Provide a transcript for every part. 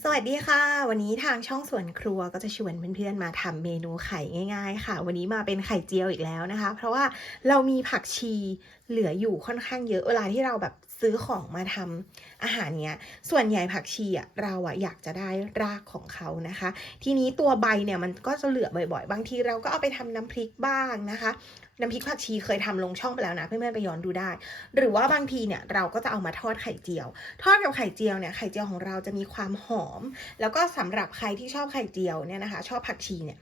สวัสดีค่ะ วันนี้ทางช่องสวนครัวก็จะชวนเพื่อนๆมาทำเมนูไข่ง่าย ๆ ค่ะ วันนี้มาเป็นไข่เจียวอีกแล้วนะคะ เพราะว่าเรามีผักชีเหลืออยู่ค่อนข้างเยอะเวลาที่เราแบบซื้อของมาทำอาหารเนี้ย ส่วนใหญ่ผักชีอะเราอะอยากจะได้รากของเขานะคะ ทีนี้ตัวใบเนี่ยมันก็จะเหลือบ่อย ๆ บางทีเราก็เอาไปทำน้ำพริกบ้างนะคะ น้ำพริกผักชีเคยทำลงช่องไปแล้วนะเพื่อนๆไปย้อนดูได้ หรือว่าบางทีเนี่ยเราก็จะเอามาทอดไข่เจียว ทอดกับไข่เจียวเนี่ยไข่เจียวของเราจะมีความหอม แล้วก็สำหรับใครที่ชอบไข่เจียวเนี่ยนะคะ ชอบผักชีเนี่ย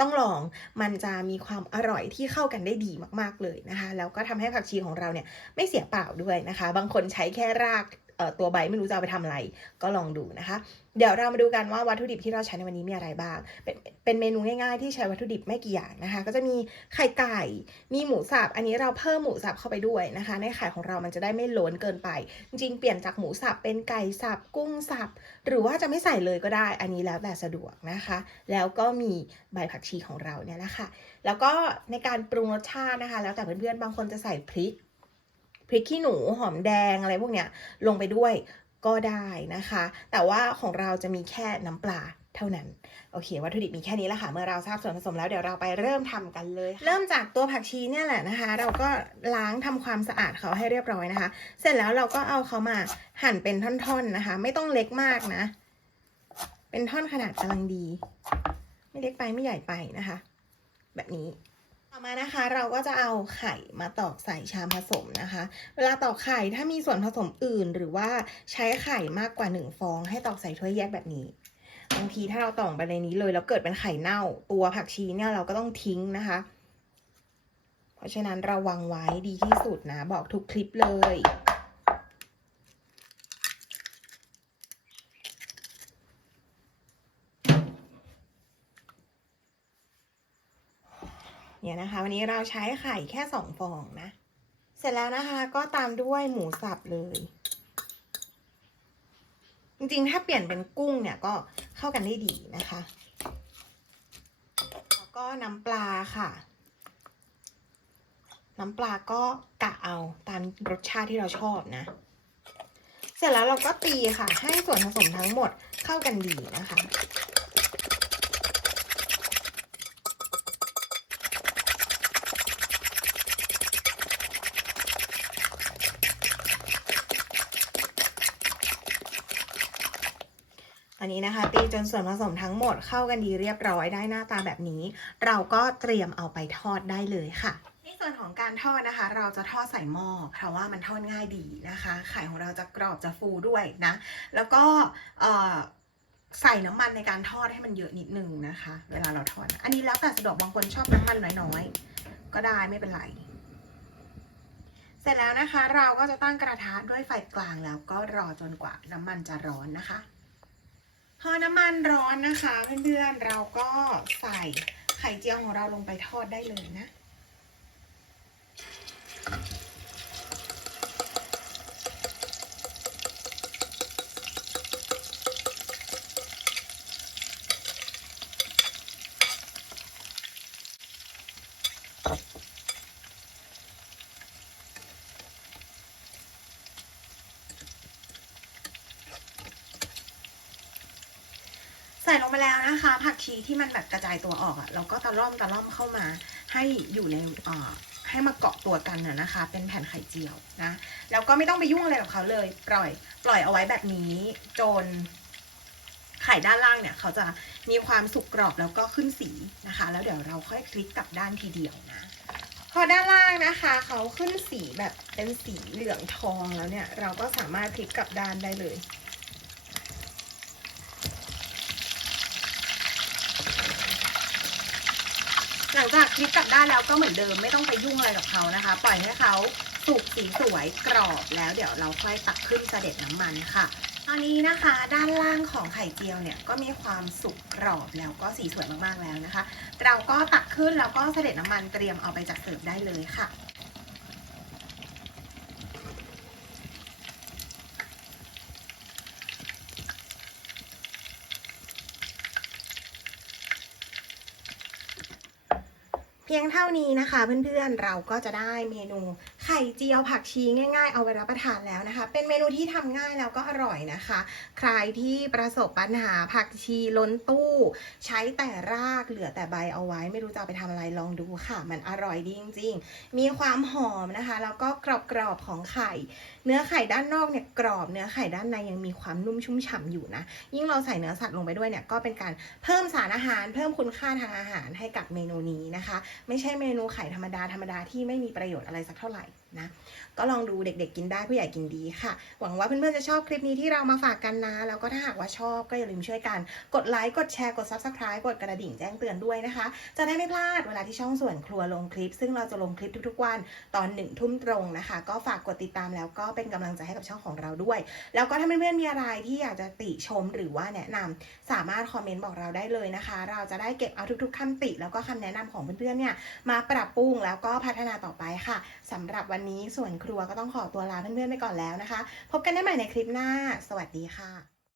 ต้องลองมันจะมีความอร่อยที่เข้ากันได้ดีมากๆเลยนะคะ แล้วก็ทำให้ผักชีของเราเนี่ยไม่เสียเปล่าด้วยนะคะ บางคนใช้แค่ราก ตัวใบไม่รู้จะเอาไปทำอะไร ก็ลองดูนะคะ เดี๋ยวเรามาดูกันว่าวัตถุดิบที่เราใช้ในวันนี้มีอะไรบ้าง เป็นเป็นเมนูง่ายๆ ที่ใช้วัตถุดิบไม่กี่อย่างนะคะ ก็จะมีไข่ไก่ มีหมูสับ อันนี้เราเพิ่มหมูสับเข้าไปด้วยนะคะ ในไข่ของเรามันจะได้ไม่ล้นเกินไป จริงๆ เปลี่ยนจากหมูสับเป็นไก่สับ กุ้งสับ หรือว่าจะไม่ใส่เลยก็ได้ อันนี้แล้วแต่สะดวกนะคะ แล้วก็มีใบผักชีของเราเนี่ยแหละค่ะ แล้วก็ในการปรุงรสชาตินะคะ แล้วแต่เพื่อนๆ บางคนจะใส่พริก พริกขี้หนูหอมแดงอะไรพวกเนี้ยลงไปด้วยก็ได้นะคะ แต่ว่าของเราจะมีแค่น้ำปลาเท่านั้น โอเค วัตถุดิบมีแค่นี้แหละค่ะ เมื่อเราทราบส่วนผสมแล้วเดี๋ยวเราไปเริ่มทำกันเลย เริ่มจากตัวผักชีเนี่ยแหละนะคะ เราก็ล้างทำความสะอาดเขาให้เรียบร้อยนะคะ เสร็จแล้วเราก็เอาเขามาหั่นเป็นท่อนๆนะคะ ไม่ต้องเล็กมากนะ เป็นท่อนขนาดกำลังดี ไม่เล็กไปไม่ใหญ่ไปนะคะ แบบนี้ ต่อมานะคะเราก็จะเอาไข่มาตอกใส่ชามผสมนะคะ เวลาตอกไข่ถ้ามีส่วนผสมอื่น หรือว่าใช้ไข่มากกว่าหนึ่งฟอง ให้ตอกใส่ถ้วยแยกแบบนี้บางทีถ้าเราตอกไปในนี้เลยแล้วเกิดเป็นไข่เน่าตัวผักชีเนี่ยเราก็ต้องทิ้งนะคะ เพราะฉะนั้นระวังไว้ดีที่สุดนะ บอกทุกคลิปเลย เนี่ยนะคะ วันนี้เราใช้ไข่แค่สองฟองนะ เสร็จแล้วนะคะ ก็ตามด้วยหมูสับเลย จริงๆ ถ้าเปลี่ยนเป็นกุ้งเนี่ยก็เข้ากันได้ดีนะคะ แล้วก็น้ำปลาค่ะ น้ำปลาก็กะเอาตามรสชาติที่เราชอบนะ เสร็จแล้วเราก็ตีค่ะ ให้ส่วนผสมทั้งหมดเข้ากันดีนะคะ อันนี้นะคะ ตีจนส่วนผสมทั้งหมดเข้ากันดีเรียบร้อยได้หน้าตาแบบนี้ เราก็เตรียมเอาไปทอดได้เลยค่ะในส่วนของการทอดนะคะ เราจะทอดใส่หม้อเพราะว่ามันทอดง่ายดีนะคะ ไข่ของเราจะกรอบจะฟูด้วยนะ แล้วก็ใส่น้ำมันในการทอดให้มันเยอะนิดนึงนะคะ เวลาเราทอด อันนี้แล้วแต่สะดวกบางคนชอบน้ำมันน้อยๆ ก็ได้ไม่เป็นไรเสร็จแล้วนะคะ เราก็จะตั้งกระทะด้วยไฟกลางแล้วก็รอจนกว่าน้ำมันจะร้อนนะคะ พอน้ำมันร้อนนะคะ เพื่อนๆเราก็ใส่ไข่เจียวของเราลงไปทอดได้เลยนะ ส่ลงไปแล้วนะคะ ผักชีที่มันแบบกระจายตัวออกอะ่ะเราก็ตะล่อมตะล่อมเข้ามา ให้อยู่ในอ่าให้มาเกาะตัวกันน่ะนะคะ เป็นแผ่นไข่เจียวนะแล้วก็ไม่ต้องไปยุ่งอะไรกับเขาเลย ปล่อย ปล่อยเอาไว้แบบนี้จนไข่ด้านล่างเนี่ย เขาจะมีความสุกกรอบแล้วก็ขึ้นสีนะคะ แล้วเดี๋ยวเราค่อยคลิกกลับด้านทีเดียวนะ พอด้านล่างนะคะ เขาขึ้นสีแบบเป็นสีเหลืองทองแล้วเนี่ย เราก็สามารถพลิกกลับด้านได้เลย หลังจากคลิกกลับด้แล้วก็เหมือนเดิมไม่ต้องไปยุ่งอะไรกับเขานะคะ ปล่อยให้เขาสุกสีสวยกรอบแล้วเดี๋ยวเราค่อยตักขึ้นเสด็จน้ำมันค่ะ ตอนนี้นะคะด้านล่างของไข่เจียวเนี่ยก็มีความสุกกรอบแล้วก็สีสวยมากๆแล้วนะคะ เราก็ตักขึ้นแล้วก็เสด็จน้ำมันเตรียมเอาไปจัดเสิร์ฟได้เลยค่ะ พียงเท่านี้นะคะเพื่อนๆเราก็จะได้เมนู ไข่เจียวผักชีง่าย ๆ เอาไว้รับประทานแล้วนะคะ เป็นเมนูที่ทำง่ายแล้วก็อร่อยนะคะ ใครที่ประสบปัญหาผักชีล้นตู้ ใช้แต่รากเหลือแต่ใบเอาไว้ ไม่รู้จะเอาไปทำอะไรลองดูค่ะ มันอร่อยดีจริง ๆ มีความหอมนะคะ แล้วก็กรอบๆของไข่ เนื้อไข่ด้านนอกเนี่ยกรอบเนื้อไข่ด้านในยังมีความนุ่มชุ่มฉ่ำอยู่นะ ยิ่งเราใส่เนื้อสัตว์ลงไปด้วยเนี่ยก็เป็นการเพิ่มสารอาหาร เพิ่มคุณค่าทางอาหารให้กับเมนูนี้นะคะ ไม่ใช่เมนูไข่ธรรมดาธรรมดาที่ไม่มีประโยชน์อะไรสักเท่าไหร่ นะก็ลองดูเด็กๆกินได้ผู้ใหญ่กินดีค่ะ หวังว่าเพื่อนๆจะชอบคลิปนี้ที่เรามาฝากกันนะ แล้วก็ถ้าหากว่าชอบก็อย่าลืมช่วยกัน กดไลค์ กดแชร์ กด subscribe กดกระดิ่งแจ้งเตือนด้วยนะคะ จะได้ไม่พลาดเวลาที่ช่องส่วนครัวลงคลิป ซึ่งเราจะลงคลิปทุกๆวันตอนหนึ่งทุ่มตรงนะคะ ก็ฝากกดติดตามแล้วก็เป็นกำลังใจให้กับช่องของเราด้วย แล้วก็ถ้าเพื่อนๆมีอะไรที่อยากจะติชมหรือว่าแนะนำสามารถคอมเมนต์บอกเราได้เลยนะคะ เราจะได้เก็บเอาทุก ๆคำติ แล้วก็คำแนะนำของเพื่อนๆเนี่ยมาปรับปรุงแล้วก็พัฒนาต่อไปค่ะสำหรับวันนี้ส่วนครัวก็ต้องขอตัวลาเพื่อนๆไปก่อนแล้วนะคะ พบกันได้ใหม่ในคลิปหน้า สวัสดีค่ะ